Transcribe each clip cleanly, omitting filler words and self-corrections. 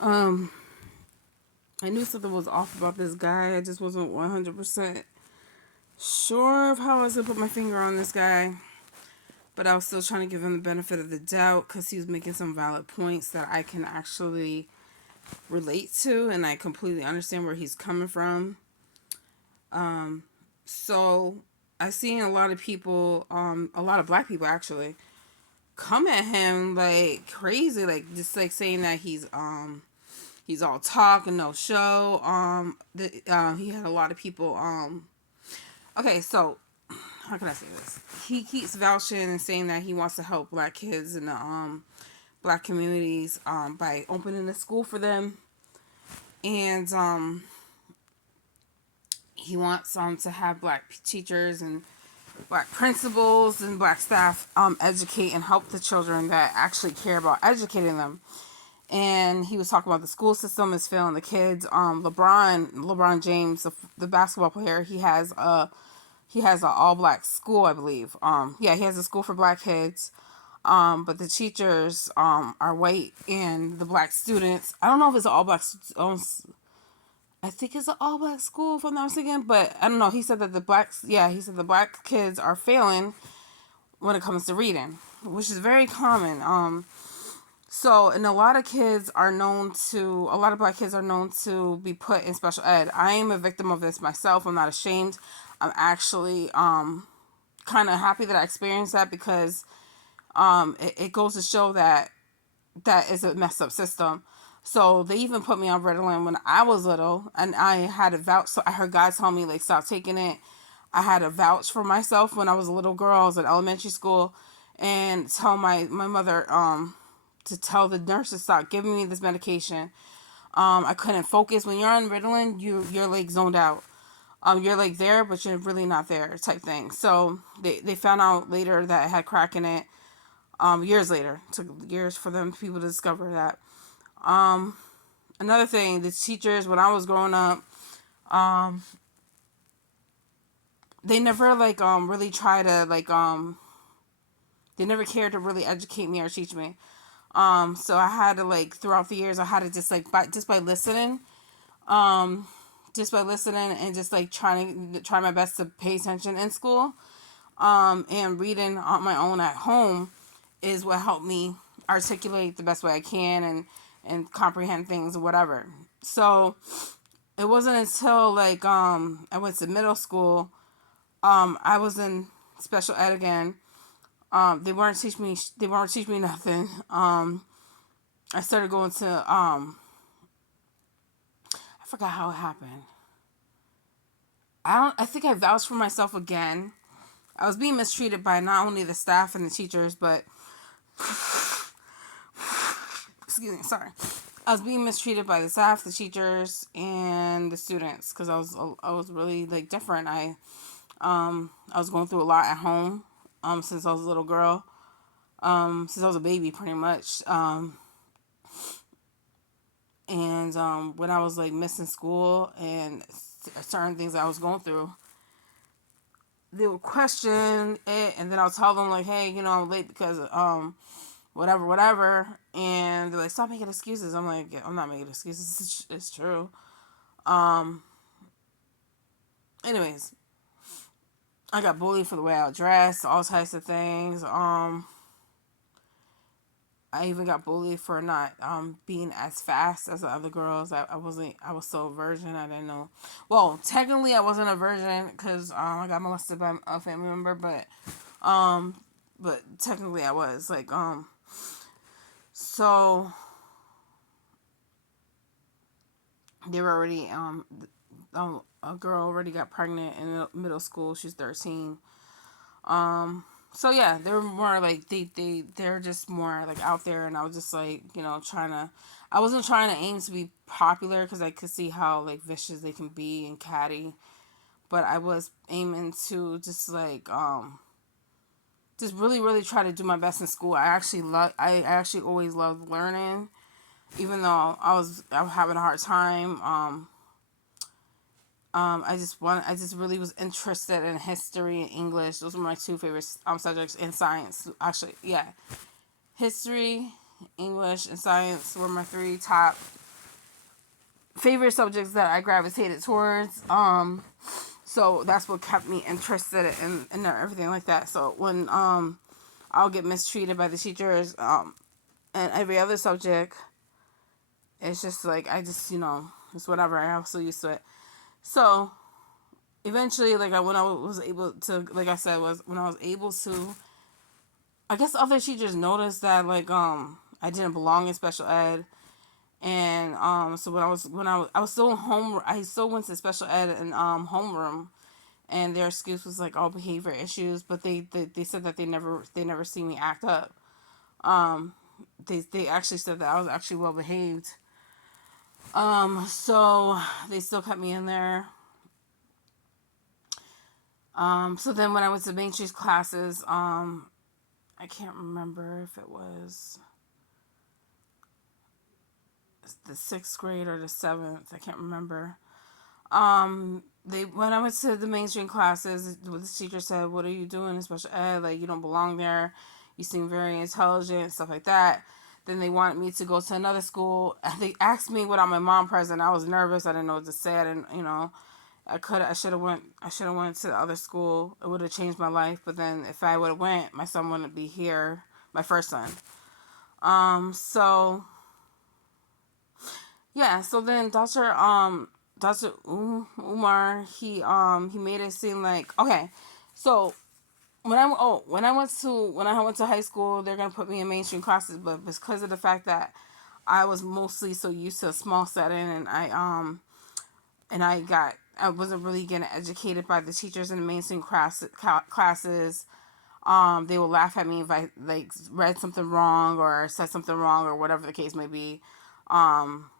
Um, I knew something was off about this guy. I just wasn't 100% sure of how I was gonna put my finger on this guy. But I was still trying to give him the benefit of the doubt because he was making some valid points that I can actually relate to, and I completely understand where he's coming from. So I've seen a lot of people, a lot of black people actually, come at him like crazy, like just like saying that he's all talk and no show. He had a lot of people. Okay, so how can I say this? He keeps vouching and saying that he wants to help black kids in the black communities by opening a school for them, and he wants to have black teachers and black principals and black staff educate and help the children that actually care about educating them. And he was talking about the school system is failing the kids. LeBron James, the basketball player, he has an all black school, I believe. Yeah, he has a school for black kids. But the teachers are white, and the black students, I don't know if it's an all black. I think it's an all black school, if I'm not mistaken. But I don't know. He said that he said the black kids are failing when it comes to reading, which is very common. And a lot of a lot of black kids are known to be put in special ed. I am a victim of this myself. I'm not ashamed. I'm actually kind of happy that I experienced that because it goes to show that that is a messed up system. So they even put me on Ritalin when I was little, and I had a vouch. So I heard God tell me like stop taking it. I had a vouch for myself when I was a little girl. I was in elementary school, and tell my mother to tell the nurse to stop giving me this medication. I couldn't focus when you're on Ritalin. You're like zoned out. You're like there, but you're really not there, type thing. So they found out later that it had crack in it. Years later, it took years for them people to discover that. Another thing, the teachers when I was growing up, um, they never like really try to they never cared to really educate me or teach me. So I had to like throughout the years I had to just like by listening, um, just by listening and just like trying to try my best to pay attention in school, and reading on my own at home is what helped me articulate the best way I can and comprehend things or whatever. So it wasn't until like I went to middle school, I was in special ed again. They weren't teaching me nothing. I started going to I forgot how it happened. I think I vouched for myself again. I was being mistreated by not only the staff and the teachers, but excuse me, sorry. I was being mistreated by the staff, the teachers, and the students because I was really like different. I was going through a lot at home since I was a little girl, since I was a baby pretty much. And when I was like missing school and certain things I was going through, they would question it, and then I'll tell them like, hey, I'm late because whatever, whatever, and they're like, stop making excuses. I'm like, yeah, I'm not making excuses. It's true. Um. Anyways, I got bullied for the way I dressed, all types of things. I even got bullied for not being as fast as the other girls. I wasn't. I was still a virgin. I didn't know. Well, technically, I wasn't a virgin because I got molested by a family member, um, but technically, I was like So they were already a girl already got pregnant in middle school. She's 13. So yeah, they were more like they're just more like out there, and I was just like trying to. I wasn't trying to aim to be popular because I could see how like vicious they can be and catty, but I was aiming to just really really try to do my best in school. I actually always loved learning, even though I was having a hard time. I just really was interested in history and English. Those were my two favorite subjects in science. Actually, yeah, history, English, and science were my three top. favorite subjects that I gravitated towards. So that's what kept me interested in everything like that. So when I'll get mistreated by the teachers, and every other subject, it's just like I just it's whatever. I'm so used to it. So eventually, like when I was able to, like I said, was when I was able to, I guess other teachers noticed that like I didn't belong in special ed. And so I was still home. I still went to special ed and homeroom, and their excuse was like all behavior issues. But they said that they never see me act up. Um, they actually said that I was actually well behaved. So they still kept me in there. So then when I went to mainstream classes, I can't remember if it was the sixth grade or the seventh. I can't remember. They when I went to the mainstream classes, the teacher said, "What are you doing in special ed? Like you don't belong there. You seem very intelligent, stuff like that." Then they wanted me to go to another school. They asked me without my mom present. I was nervous. I didn't know what to say. I didn't, I should have went to the other school. It would have changed my life. But then if I would have went, my son wouldn't be here. My first son. So yeah. So then Dr. Umar, he made it seem like okay. So when I went to high school, they're gonna put me in mainstream classes, but because of the fact that I was mostly so used to a small setting, and I wasn't really getting educated by the teachers in the mainstream classes. They would laugh at me if I like read something wrong or said something wrong or whatever the case may be. Um,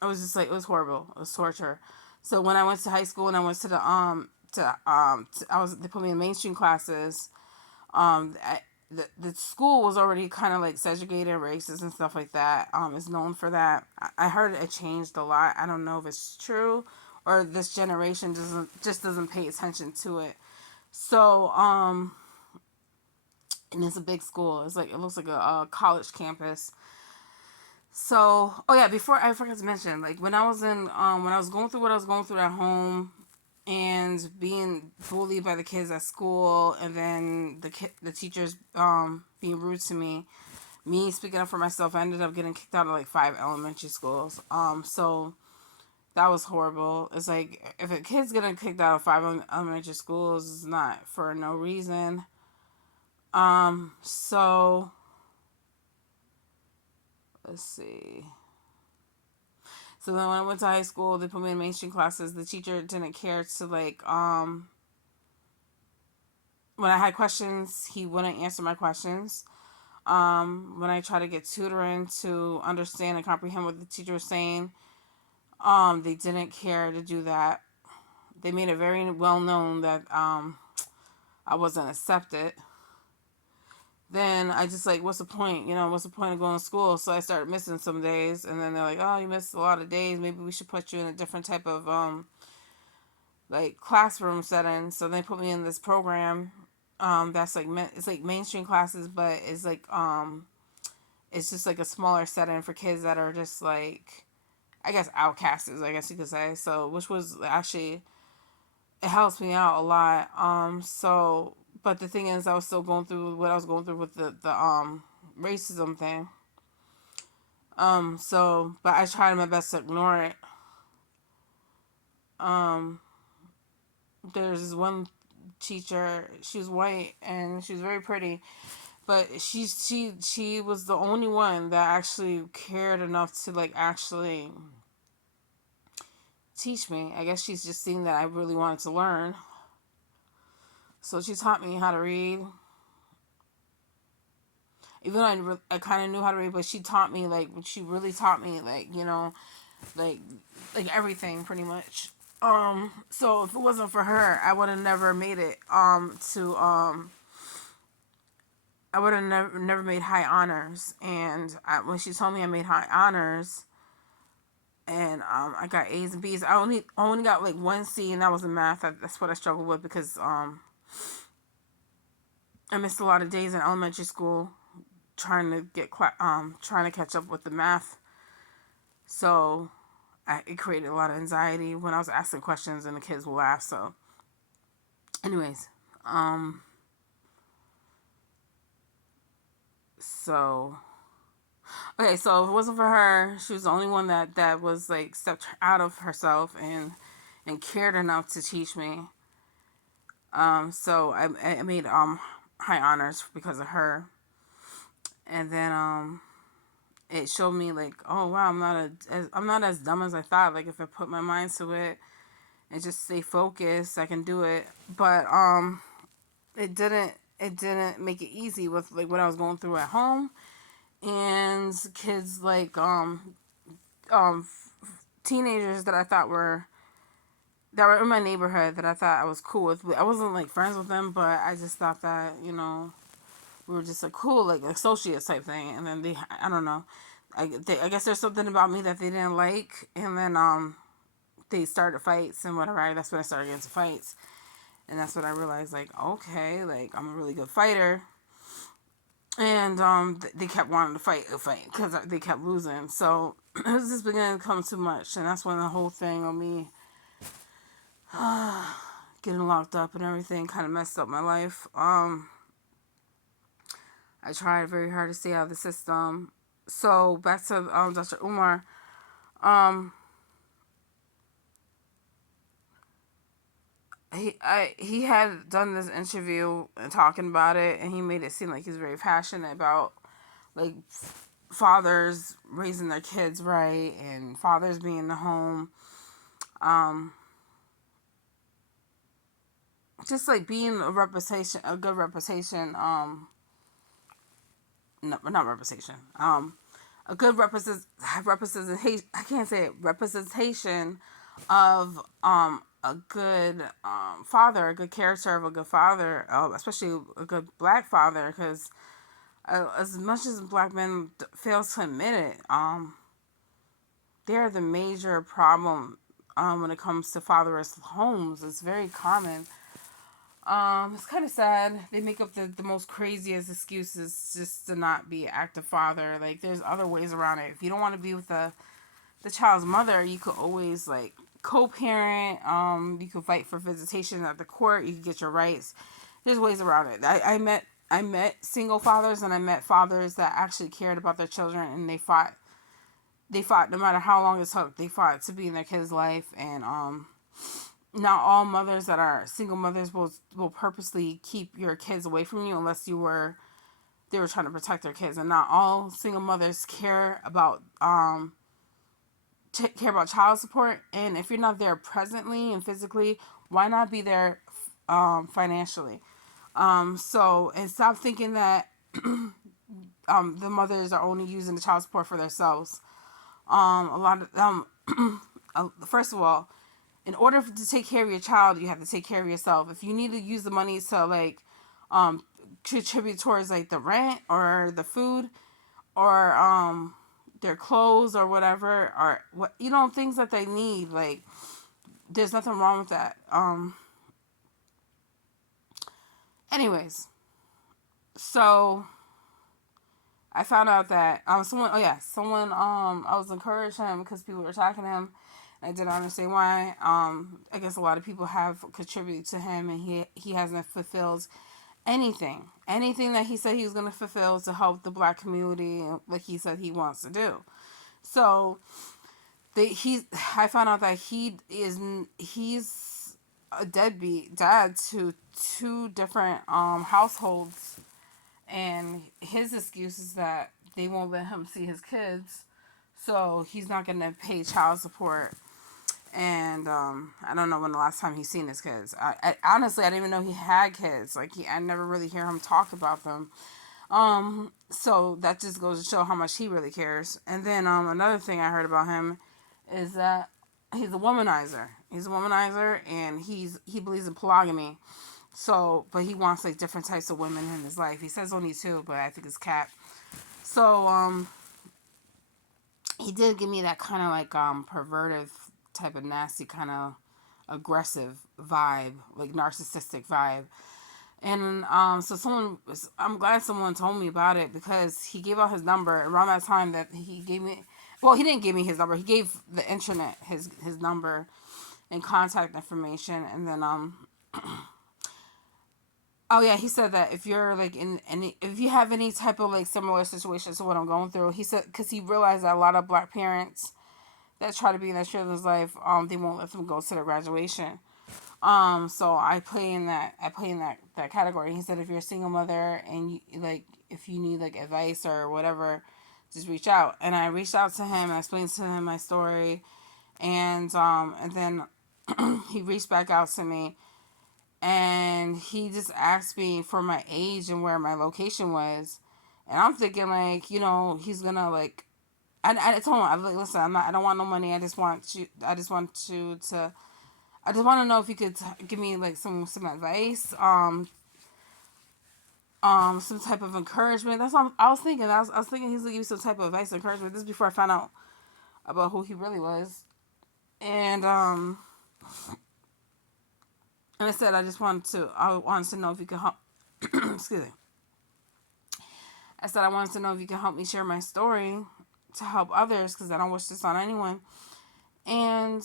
it was just like it was horrible. It was torture. So when I went to high school and I went to I was they put me in mainstream classes. The school was already kind of like segregated, racist and stuff like that. Is known for that. I heard it changed a lot. I don't know if it's true or this generation doesn't pay attention to it. So and it's a big school. It's like it looks like a college campus. So, oh yeah, before I forgot to mention, like when I was going through what I was going through at home, and being bullied by the kids at school, and then the teachers being rude to me, me speaking up for myself, I ended up getting kicked out of like 5 elementary schools. So that was horrible. It's like if a kid's getting kicked out of 5 elementary schools, it's not for no reason. So let's see. So then when I went to high school, they put me in mainstream classes. The teacher didn't care to like when I had questions, he wouldn't answer my questions. When I tried to get tutoring to understand and comprehend what the teacher was saying, they didn't care to do that. They made it very well known that I wasn't accepted. Then I just like, what's the point? What's the point of going to school? So I started missing some days, and then they're like, oh, you missed a lot of days. Maybe we should put you in a different type of like classroom setting. So they put me in this program. That's like it's like mainstream classes, but it's just like a smaller setting for kids that are just like, I guess, outcasts, I guess you could say. So which was actually, it helps me out a lot. So but the thing is, I was still going through what I was going through with the racism thing. So but I tried my best to ignore it. Um, there's this one teacher. She was white and she was very pretty, but she was the only one that actually cared enough to like actually teach me. I guess she's just seen that I really wanted to learn. So she taught me how to read. Even though I kind of knew how to read, but she taught me like she really taught me like like everything pretty much. So if it wasn't for her, I would have never made it to I would have never made high honors. And when she told me I made high honors, and I got A's and B's. I only got like one C, and that was in math. That's what I struggled with because I missed a lot of days in elementary school trying to catch up with the math. So it created a lot of anxiety when I was asking questions and the kids will laugh. So, anyways, um, so okay, so if it wasn't for her, she was the only one that was like stepped out of herself and cared enough to teach me. So I made high honors because of her, and then it showed me like, oh wow, I'm not as dumb as I thought. Like if I put my mind to it and just stay focused, I can do it. But it didn't make it easy with like what I was going through at home and kids like um teenagers that were in my neighborhood that I thought I was cool with. I wasn't like friends with them, but I just thought that, we were just a cool like associates type thing. And then I don't know, I guess there's something about me that they didn't like, and then they started fights and whatever. That's when I started getting into fights, and that's when I realized like, okay, like I'm a really good fighter. And they kept wanting to fight because they kept losing. So it was just beginning to come too much, and that's when the whole thing of me getting locked up and everything kind of messed up my life. I tried very hard to stay out of the system. So back to Dr. Umar. Um, he had done this interview and talking about it, and he made it seem like he's very passionate about like fathers raising their kids right and fathers being in the home. Um, just like being a good representation. No, not representation. A good representation. I can't say it. Representation of a good father, a good character of a good father, especially a good black father, because as much as black men fail to admit it, they're the major problem when it comes to fatherless homes. It's very common. It's kind of sad. They make up the most craziest excuses just to not be an active father. Like, there's other ways around it. If you don't want to be with the child's mother, you could always, like, co-parent. You could fight for visitation at the court. You could get your rights. There's ways around it. I met single fathers and I met fathers that actually cared about their children, and they fought. They fought no matter how long it took. They fought to be in their kid's life, and not all mothers that are single mothers will purposely keep your kids away from you unless they were trying to protect their kids. And not all single mothers care about child support. And if you're not there presently and physically, why not be there financially? So, and stop thinking that the mothers are only using the child support for themselves. A lot of first of all, in order to take care of your child, you have to take care of yourself. If you need to use the money to like contribute towards like the rent or the food or their clothes or whatever, or what, things that they need, like, there's nothing wrong with that. Anyways, so I found out that someone I was encouraging him because people were attacking him. I didn't understand why. I guess a lot of people have contributed to him, and he hasn't fulfilled anything that he said he was going to fulfill to help the black community, like he said he wants to do. So I found out that he's a deadbeat dad to two different households, and his excuse is that they won't let him see his kids, so he's not going to pay child support. And I don't know when the last time he's seen his kids. I honestly, I didn't even know he had kids. Like, I never really hear him talk about them. So that just goes to show how much he really cares. And then another thing I heard about him is that he's a womanizer. He's a womanizer, and he believes in polygamy. So, but he wants like different types of women in his life. He says only two, but I think it's cap. So he did give me that kind of like perverted type of nasty kind of aggressive vibe, like narcissistic vibe. And I'm glad someone told me about it, because he gave out his number around that time that he gave me. Well, he didn't give me his number. He gave the internet his number and contact information, and then oh yeah, he said that if you're like in any, if you have any type of like similar situation to what I'm going through, he said, because he realized that a lot of black parents that try to be in their children's life, they won't let them go to their graduation. So I play in that category. He said if you're a single mother and you, like if you need like advice or whatever, just reach out. And I reached out to him. I explained to him my story, and then he reached back out to me, and he just asked me for my age and where my location was. And I'm thinking like, he's gonna like. I told him, I like, listen, I don't want no money. I just want you to. I just want to know if you could give me like some advice, some type of encouragement. That's what I was thinking. I was thinking he's gonna give me some type of advice, encouragement. This is before I found out about who he really was, and I said I wanted to know if you could help. Excuse me. I said I wanted to know if you could help me share my story to help others because I don't wish this on anyone. And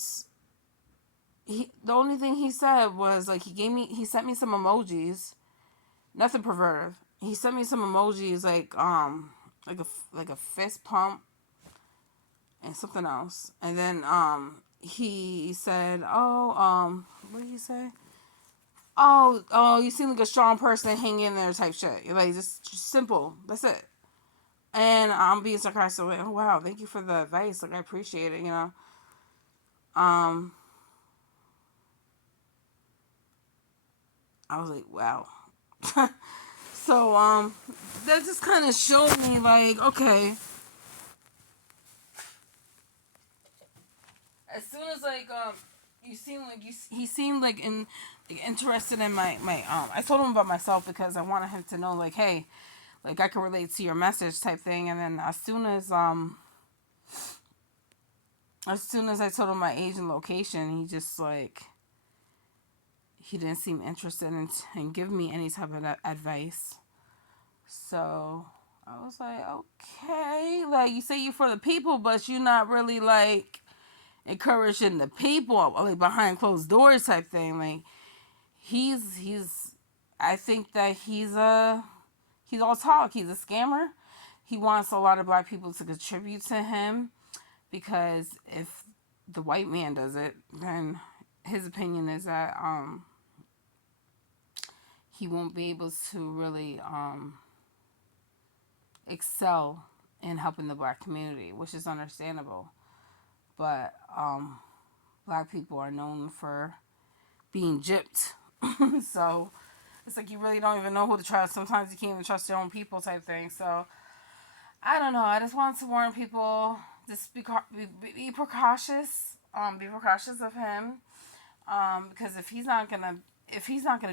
the only thing he said was like he sent me some emojis, nothing perverted. He sent me some emojis like a fist pump and something else, and then he said, what did he say? Oh, you seem like a strong person. Hang in there, type shit. You're like just simple. That's it. And I'm being sarcastic. Like, oh wow, thank you for the advice. Like I appreciate it. Um, I was like, wow. So that just kind of showed me like, okay, as soon as like you seem like he seemed like interested in my. I told him about myself because I wanted him to know like, hey, like I can relate to your message type thing. And then as soon as I told him my age and location, he just like he didn't seem interested in giving me any type of advice. So I was like, okay, like you say you for the people, but you're not really like encouraging the people, like behind closed doors type thing. Like he's I think that he's all talk. He's a scammer. He wants a lot of black people to contribute to him because if the white man does it, then his opinion is that he won't be able to really excel in helping the black community, which is understandable. But black people are known for being gypped. So it's like you really don't even know who to trust. Sometimes you can't even trust your own people type thing. So I don't know. I just wanted to warn people, just be precautious. Be precautious of him. Because if he's not gonna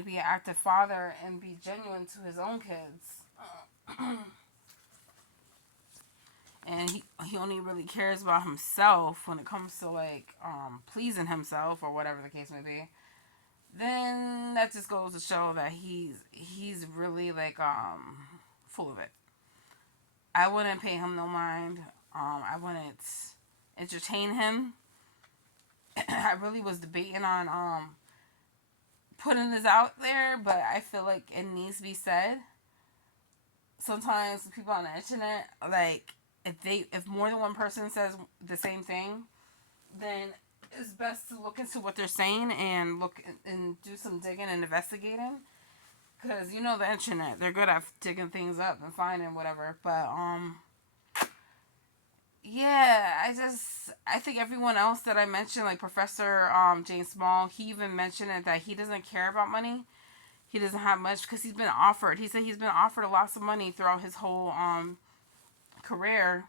be an active father and be genuine to his own kids, and he only really cares about himself when it comes to like pleasing himself or whatever the case may be, then that just goes to show that he's really like full of it. I wouldn't pay him no mind. I wouldn't entertain him. I really was debating on putting this out there, but I feel like it needs to be said. Sometimes people on the internet, like if more than one person says the same thing, then it's best to look into what they're saying and look and do some digging and investigating. Cause the internet, they're good at digging things up and finding whatever. But yeah, I think everyone else that I mentioned, like Professor James Small, he even mentioned it that he doesn't care about money. He doesn't have much because he's been offered. He said he's been offered lots of money throughout his whole career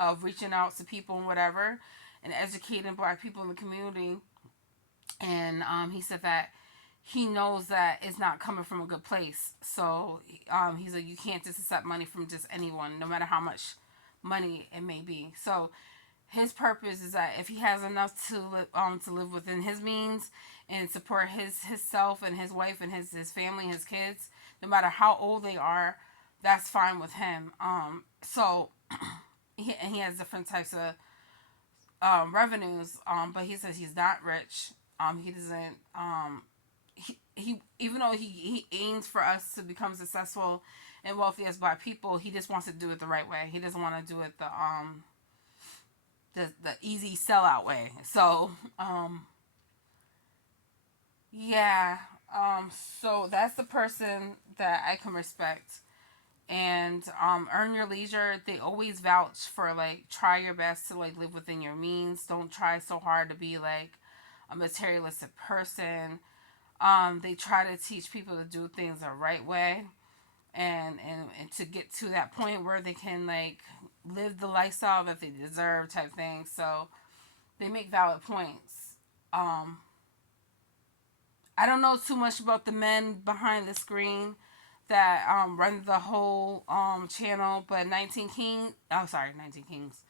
of reaching out to people and whatever, and educating black people in the community. And he said that he knows that it's not coming from a good place. So he's like, you can't just accept money from just anyone, no matter how much money it may be. So his purpose is that if he has enough to live within his means and support his self and his wife and his family, his kids, no matter how old they are, that's fine with him. So and he has different types of revenues. But he says he's not rich. He doesn't. He even though he aims for us to become successful and wealthy as Black people, he just wants to do it the right way. He doesn't want to do it the easy sellout way. So yeah. So that's the person that I can respect. And earn your leisure. They always vouch for like try your best to like live within your means. Don't try so hard to be like a materialistic person. They try to teach people to do things the right way, and to get to that point where they can like live the lifestyle that they deserve type thing. So they make valid points. Um, I don't know too much about the men behind the screen that run the whole channel, but 19 King, oh sorry, 19 Kings.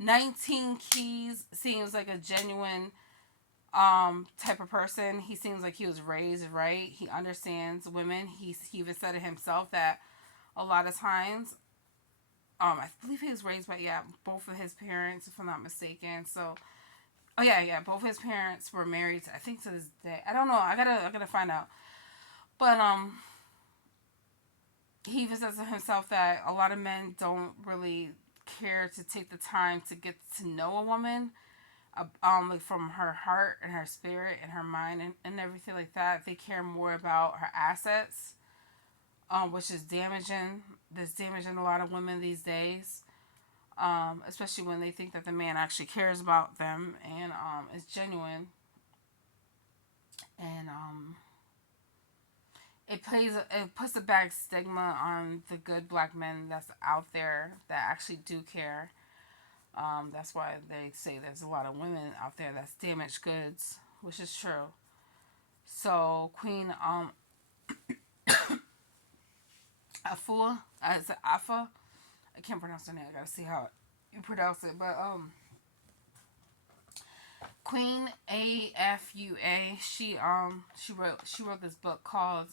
19 Keys seems like a genuine type of person. He seems like he was raised right. He understands women. He even said it himself that a lot of times I believe he was raised by both of his parents, if I'm not mistaken. So oh yeah, both his parents were married, I think, to this day. I don't know. I gotta find out. But he even says to himself that a lot of men don't really care to take the time to get to know a woman, like from her heart and her spirit and her mind and everything like that. They care more about her assets, which is damaging. That's damaging a lot of women these days, especially when they think that the man actually cares about them and is genuine. And it puts a bad stigma on the good Black men that's out there that actually do care. That's why they say there's a lot of women out there that's damaged goods, which is true. So Queen Afua, is it Afa? I can't pronounce her name. I gotta see how you pronounce it. But Queen Afua, she wrote this book called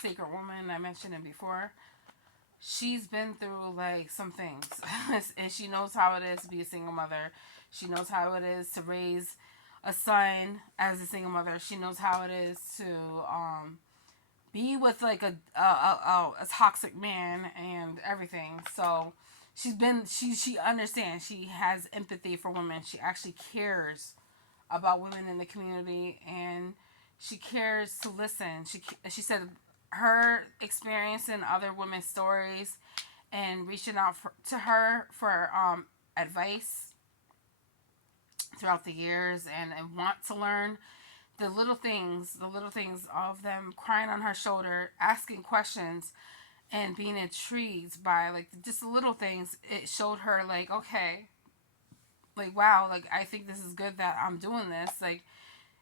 Sacred Woman. I mentioned it before. She's been through like some things and she knows how it is to be a single mother. She knows how it is to raise a son as a single mother. She knows how it is to be with like a toxic man and everything. So she understands. She has empathy for women. She actually cares about women in the community, and she cares to listen. She said her experience in other women's stories and reaching out to her for advice throughout the years, and want to learn the little things of them crying on her shoulder, asking questions, and being intrigued by like just the little things. It showed her like, okay, like wow, like I think this is good that I'm doing this. Like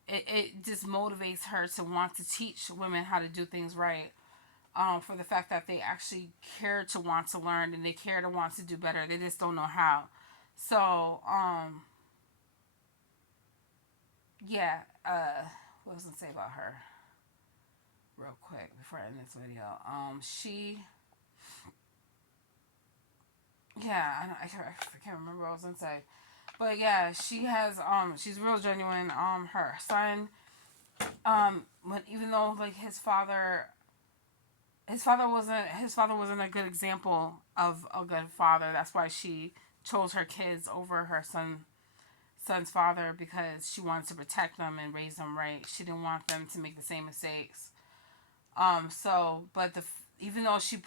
it just motivates her to want to teach women how to do things right. For the fact that they actually care to want to learn and they care to want to do better. They just don't know how. So, yeah, what was I gonna say about her real quick before I end this video? Yeah, I can't remember what I was gonna say. But yeah, she's real genuine. Her son, when even though like his father wasn't a good example of a good father. That's why she chose her kids over her son's father, because she wanted to protect them and raise them right. She didn't want them to make the same mistakes. But even though she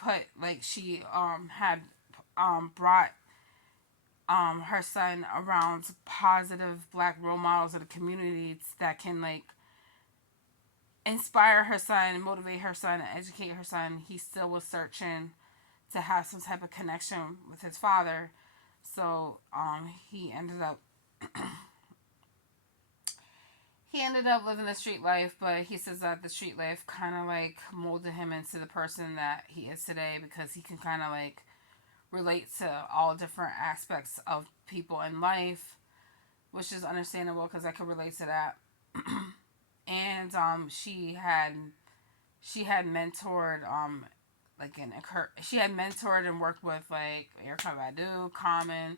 had brought her son around positive Black role models of the community that can like inspire her son, motivate her son, and educate her son, he still was searching to have some type of connection with his father. So he ended up living the street life, but he says that the street life kind of like molded him into the person that he is today, because he can kind of like relate to all different aspects of people in life, which is understandable because I could relate to that. And she had mentored like she had mentored and worked with like Erykah Badu, Common,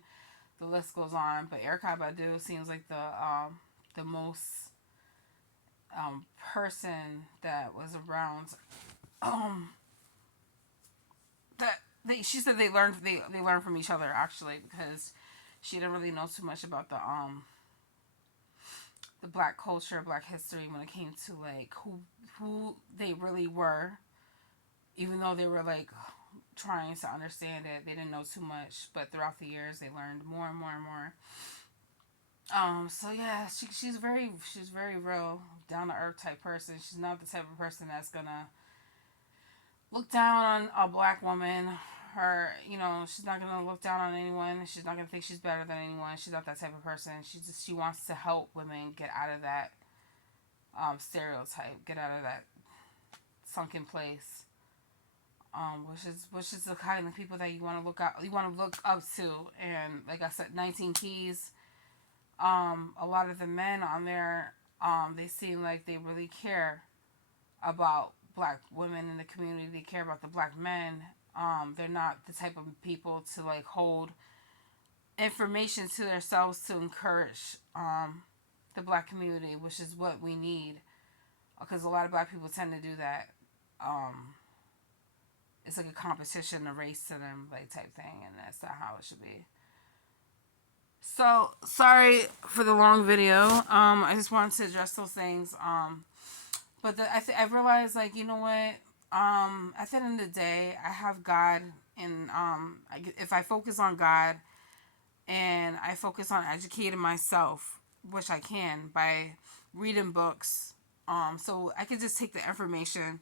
the list goes on. But Erykah Badu seems like the most person that was around. Um, that she said they learned from each other actually, because she didn't really know too much about the black culture, black history when it came to like who they really were, even though they were like trying to understand it. They didn't know too much, but throughout the years they learned more and more and more. So yeah, she's very real, down to earth type person. She's not the type of person that's gonna look down on a black woman. She's not gonna look down on anyone. She's not gonna think she's better than anyone. She's not that type of person. She wants to help women get out of that stereotype, get out of that sunken place. Which is the kind of people that you want to look up to. And like I said, 19 Keys. A lot of the men on there, they seem like they really care about black women in the community. They care about the black men. They're not the type of people to like hold information to themselves to encourage the black community, which is what we need, because a lot of black people tend to do that. It's like a competition, a race to them, like type thing, and that's not how it should be. So sorry for the long video. I just wanted to address those things. But I realized, like, you know what? At the end of the day, I have God, and if I focus on God and I focus on educating myself, which I can by reading books, so I can just take the information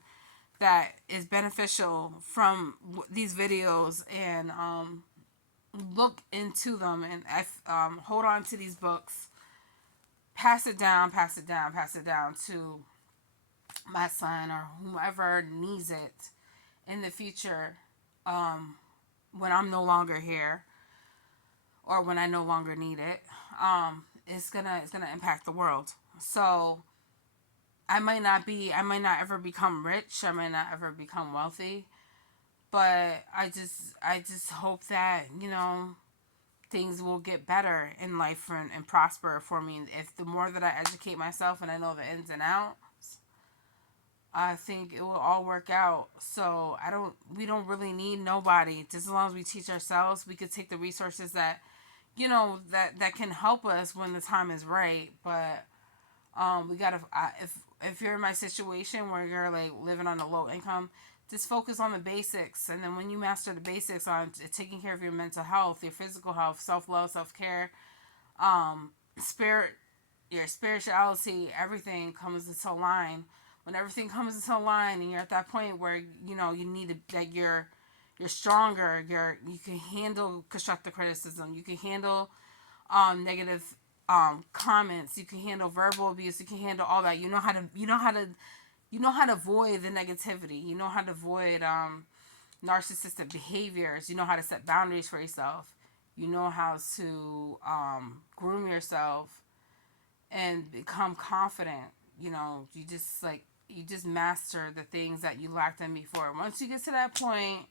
that is beneficial from these videos and look into them, and hold on to these books, pass it down to my son or whomever needs it in the future, when I'm no longer here or when I no longer need it. It's gonna impact the world. So I might not ever become rich, I might not ever become wealthy, but I just hope that, things will get better in life and prosper for me. If the more that I educate myself and I know the ins and outs, I think it will all work out. So we don't really need nobody. Just as long as we teach ourselves, we could take the resources that, that can help us when the time is right. But we gotta, if you're in my situation where you're like living on a low income, just focus on the basics. And then when you master the basics on taking care of your mental health, your physical health, self-love, self-care, spirit, your spirituality, everything comes into line. When everything comes into line and you're at that point where, you need that you're stronger, you can handle constructive criticism, you can handle negative comments, you can handle verbal abuse, you can handle all that. You know how to avoid the negativity. You know how to avoid narcissistic behaviors. You know how to set boundaries for yourself. You know how to groom yourself and become confident. You just master the things that you lacked in before. Once you get to that point,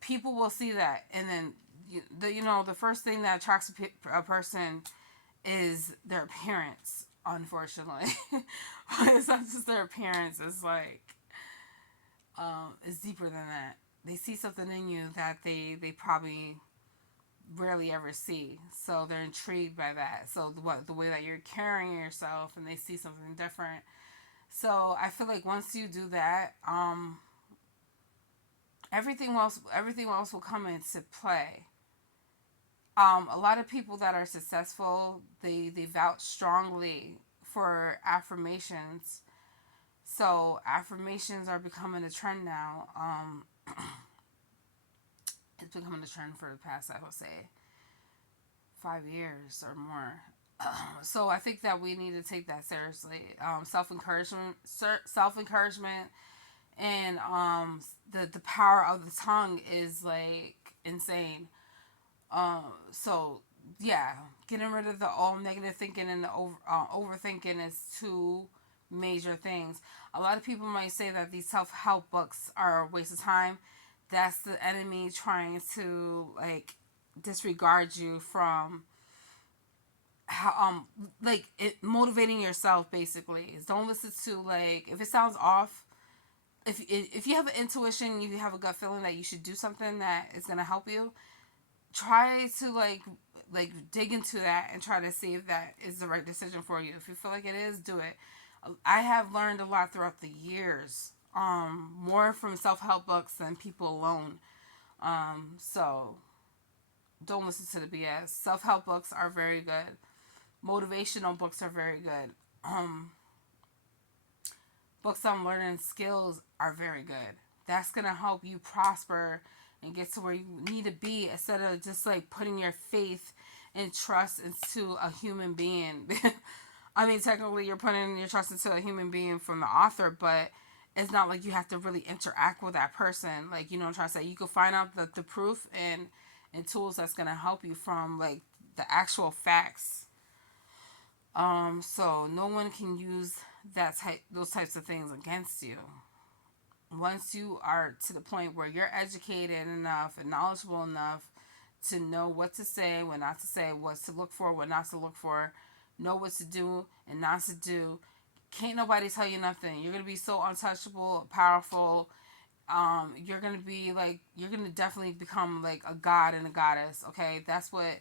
people will see that, and then the first thing that attracts a person is their appearance. Unfortunately, but it's not just their appearance. It's like it's deeper than that. They see something in you that they probably rarely ever see, so they're intrigued by that. So the way that you're carrying yourself, and they see something different. So I feel like once you do that, everything else will come into play. A lot of people that are successful, they vouch strongly for affirmations. So affirmations are becoming a trend now. It's becoming a trend for the past, I would say, 5 years or more. So I think that we need to take that seriously. Self encouragement, and the power of the tongue is like insane. So yeah, getting rid of the all negative thinking and the overthinking is to major things. A lot of people might say that these self-help books are a waste of time. That's the enemy trying to like disregard you from how like it motivating yourself. Basically is don't listen to, like, if it sounds off, if you have an intuition, you have a gut feeling that you should do something that is going to help you, try to like dig into that and try to see if that is the right decision for you. If you feel like it is, do it. I have learned a lot throughout the years, more from self-help books than people alone. So don't listen to the BS. Self-help books are very good. Motivational books are very good. Books on learning skills are very good. That's gonna help you prosper and get to where you need to be, instead of just like putting your faith and trust into a human being. I mean, technically, you're putting your trust into a human being from the author, but it's not like you have to really interact with that person. Like, you know what I'm trying to say? You can find out the proof and tools that's gonna help you from like the actual facts. So no one can use those types of things against you. Once you are to the point where you're educated enough and knowledgeable enough to know what to say, what not to say, what to look for, what not to look for, know what to do and not to do, can't nobody tell you nothing. You're gonna be so untouchable, powerful. You're gonna be like, you're gonna definitely become like a god and a goddess. Okay, that's what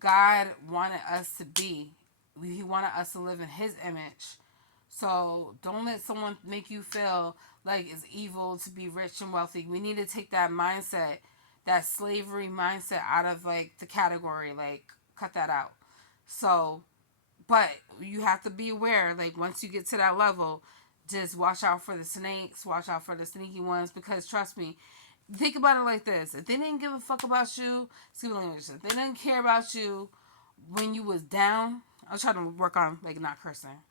God wanted us to be. He wanted us to live in His image. So don't let someone make you feel like it's evil to be rich and wealthy. We need to take that mindset, that slavery mindset, out of like the category. Like, cut that out. So, but you have to be aware. Like, once you get to that level, just watch out for the snakes. Watch out for the sneaky ones. Because trust me, think about it like this: if they didn't give a fuck about you, excuse me, language, if they didn't care about you when you was down, I was trying to work on like not cursing.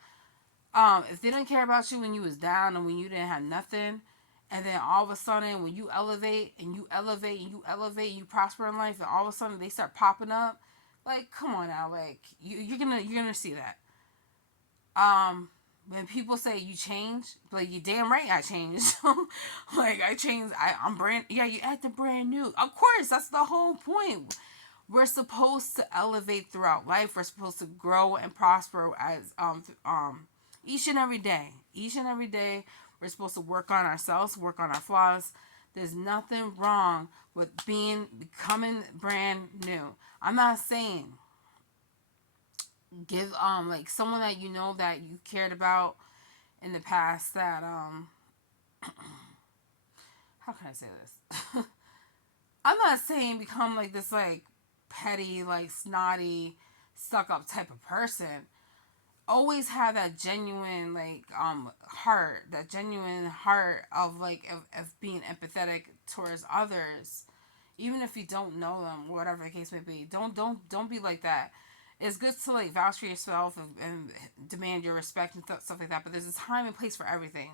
If they didn't care about you when you was down and when you didn't have nothing, and then all of a sudden when you elevate and you elevate and you elevate and you prosper in life, and all of a sudden they start popping up, like, come on now, like, you're gonna see that. When people say you change, like, you damn right I changed. Like, I changed. I'm brand. Yeah, you acting brand new. Of course, that's the whole point. We're supposed to elevate throughout life. We're supposed to grow and prosper as each and every day. Each and every day, we're supposed to work on ourselves, work on our flaws. There's nothing wrong with becoming brand new. I'm not saying give like someone that you know that you cared about in the past that how can I say this? I'm not saying become like this like petty, like snotty, stuck up type of person. Always have that genuine like heart, that genuine heart of like of being empathetic towards others, even if you don't know them, whatever the case may be. Don't be like that. It's good to like vouch for yourself and demand your respect and stuff like that, but there's a time and place for everything.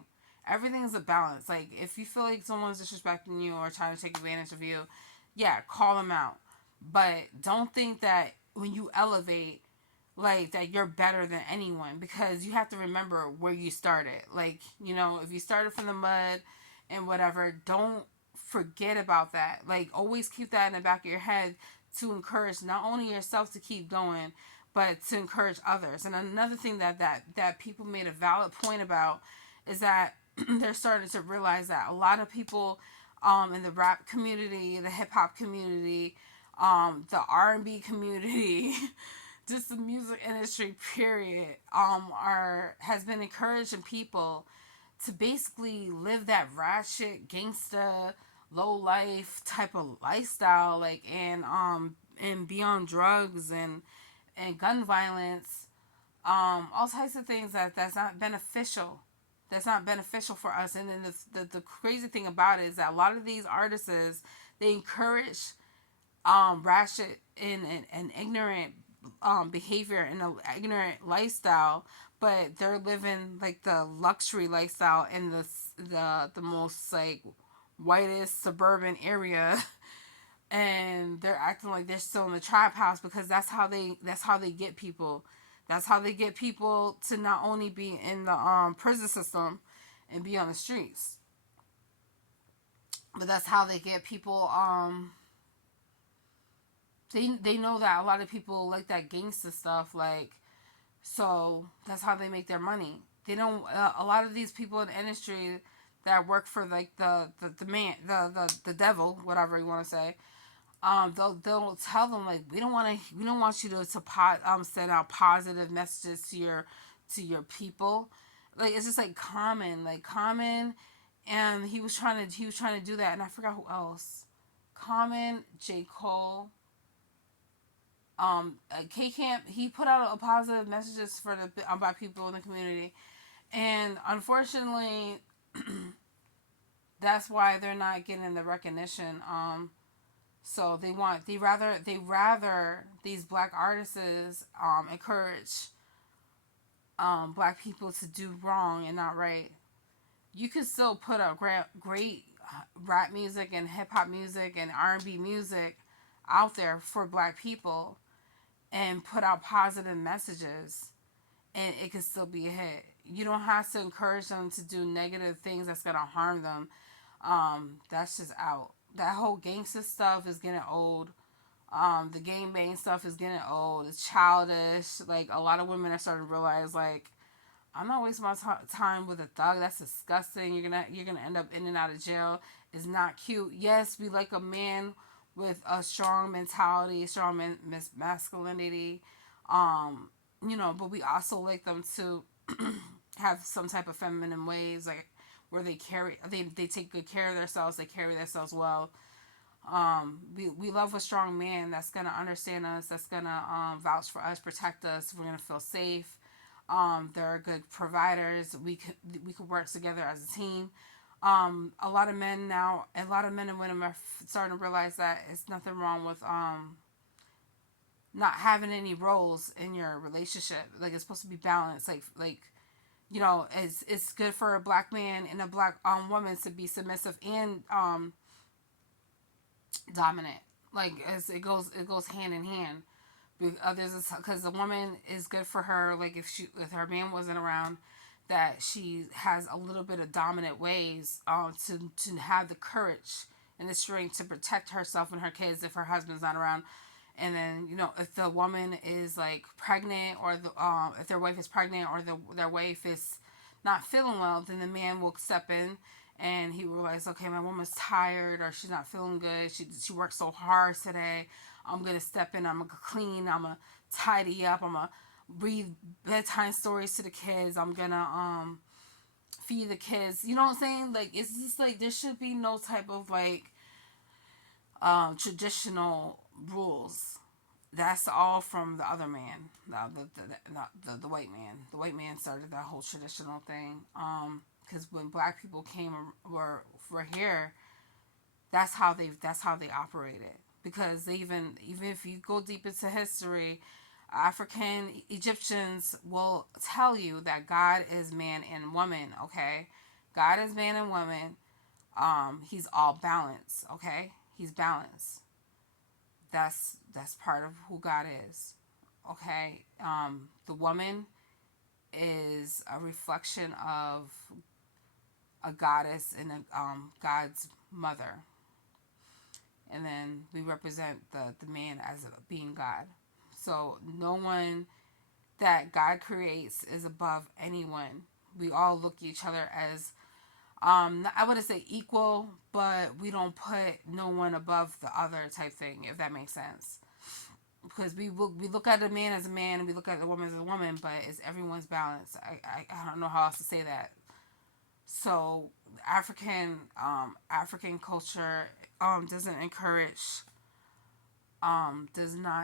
Everything is a balance. Like, if you feel like someone's disrespecting you or trying to take advantage of you, yeah, call them out. But don't think that when you elevate, like, that you're better than anyone, because you have to remember where you started. Like, you know, if you started from the mud and whatever, don't forget about that. Like, always keep that in the back of your head to encourage not only yourself to keep going, but to encourage others. And another thing that people made a valid point about is that they're starting to realize that a lot of people in the rap community, the hip hop community, the R&B community, just the music industry period, are has been encouraging people to basically live that ratchet gangsta low life type of lifestyle, like, and be on drugs and gun violence, all types of things that's not beneficial. That's not beneficial for us. And then the crazy thing about it is that a lot of these artists, they encourage ratchet and ignorant behavior and an ignorant lifestyle, but they're living like the luxury lifestyle in the most like whitest suburban area, and they're acting like they're still in the trap house because that's how they get people That's how they get people to not only be in the prison system and be on the streets, but that's how they get people. They know that a lot of people like that gangster stuff, like, so that's how they make their money. They don't. A lot of these people in the industry that work for like the man, the devil, whatever you want to say. They'll tell them like we don't want you to send out positive messages to your people. Like, it's just like common, and he was trying to do that, and I forgot who else. Common, J. Cole, K Camp. He put out a positive messages for the about people in the community, and unfortunately, that's why they're not getting the recognition. So they rather these black artists encourage black people to do wrong and not right. You could still put a great rap music and hip hop music and R&B music out there for black people and put out positive messages, and it could still be a hit. You don't have to encourage them to do negative things that's gonna harm them. That's just out. That whole gangster stuff is getting old. The game bang stuff is getting old. It's childish. Like, a lot of women are starting to realize, like, I'm not wasting my time with a thug. That's disgusting. You're gonna end up in and out of jail. It's not cute. Yes, we like a man with a strong mentality, strong masculinity. Um, but we also like them to have some type of feminine ways, like where they take good care of themselves. They carry themselves well. We love a strong man that's gonna understand us, that's gonna vouch for us, protect us. We're gonna feel safe. They're good providers. We could work together as a team. A lot of men now, a lot of men and women are starting to realize that it's nothing wrong with not having any roles in your relationship. Like, it's supposed to be balanced. It's good for a black man and a black woman to be submissive and dominant. Like, as it goes hand in hand. Because the woman is good for her. Like, if her man wasn't around, that she has a little bit of dominant ways to have the courage and the strength to protect herself and her kids if her husband's not around. And then, if the woman is like pregnant, or if their wife is pregnant, or their wife is not feeling well, then the man will step in and he realizes, okay, my woman's tired, or she's not feeling good. She worked so hard today. I'm gonna step in. I'm gonna clean. I'm gonna tidy up. I'm gonna read bedtime stories to the kids. I'm gonna feed the kids. You know what I'm saying? Like, it's just like there should be no type of like traditional rules. That's all from the other man, the white man. The white man started that whole traditional thing. Because when black people came were here, that's how they operated. Because they even if you go deep into history, African Egyptians will tell you that God is man and woman. Okay, God is man and woman. He's all balance. Okay, he's balanced. That's part of who God is. Okay, the woman is a reflection of a goddess and God's mother, and then we represent the man as being God. So no one that God creates is above anyone. We all look at each other as I wouldn't say equal, but we don't put no one above the other type thing, if that makes sense. Because we look at a man as a man and we look at a woman as a woman, but it's everyone's balance. I don't know how else to say that. So African culture does not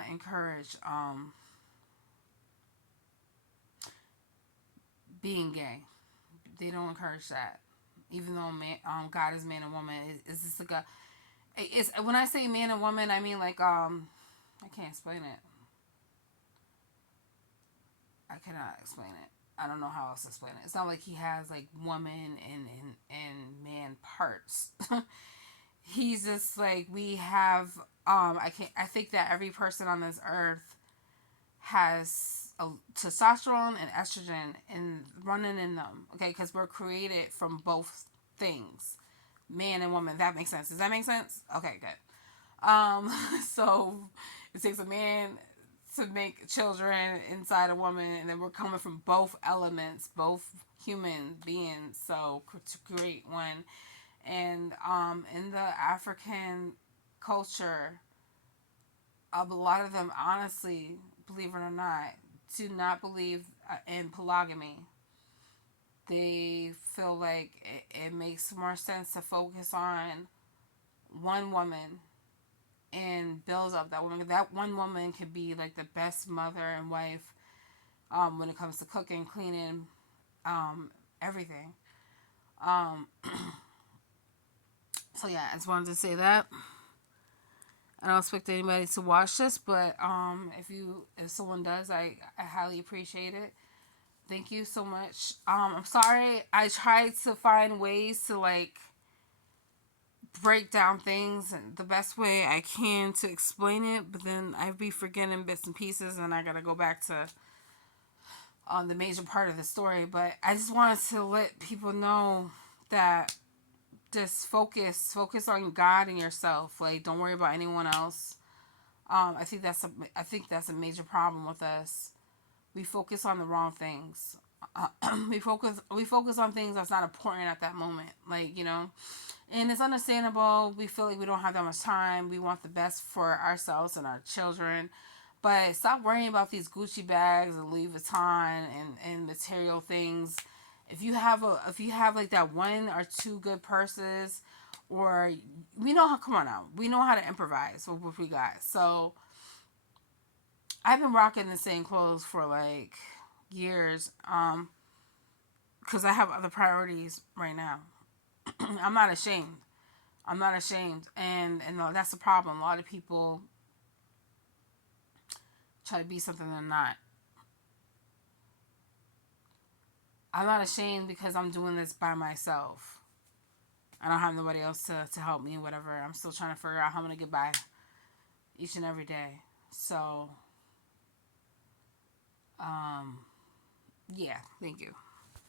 encourage being gay. They don't encourage that. Even though God is man and woman, it's just like it's when I say man and woman, I mean like I can't explain it. I cannot explain it. I don't know how else to explain it. It's not like he has like woman and man parts. He's just like we have I think that every person on this earth has testosterone and estrogen in running in them. Okay, because we're created from both things, man and woman. That makes sense. Does that make sense? Okay, good. So it takes a man to make children inside a woman, and then we're coming from both elements, both human beings. So to create one, and in the African culture, a lot of them, honestly, believe it or not, do not believe in polygamy. They feel like it makes more sense to focus on one woman and build up that woman. That one woman could be like the best mother and wife when it comes to cooking, cleaning, everything. Um, so yeah, I just wanted to say that. I don't expect anybody to watch this, but if someone does, I highly appreciate it. Thank you so much. I'm sorry. I tried to find ways to like break down things the best way I can to explain it, but then I'd be forgetting bits and pieces, and I gotta go back to the major part of the story. But I just wanted to let people know that just focus on God and yourself. Like, don't worry about anyone else. I think that's a major problem with us. We focus on the wrong things. We focus on things that's not important at that moment. Like, and it's understandable. We feel like we don't have that much time. We want the best for ourselves and our children. But stop worrying about these Gucci bags and Louis Vuitton and material things. If you have like that one or two good purses, or we know how, come on now, we know how to improvise with what we got. So I've been rocking the same clothes for like years, because I have other priorities right now. I'm not ashamed. I'm not ashamed, and that's the problem. A lot of people try to be something they're not. I'm not ashamed because I'm doing this by myself. I don't have nobody else to help me, whatever. I'm still trying to figure out how I'm gonna get by each and every day. So, yeah, thank you.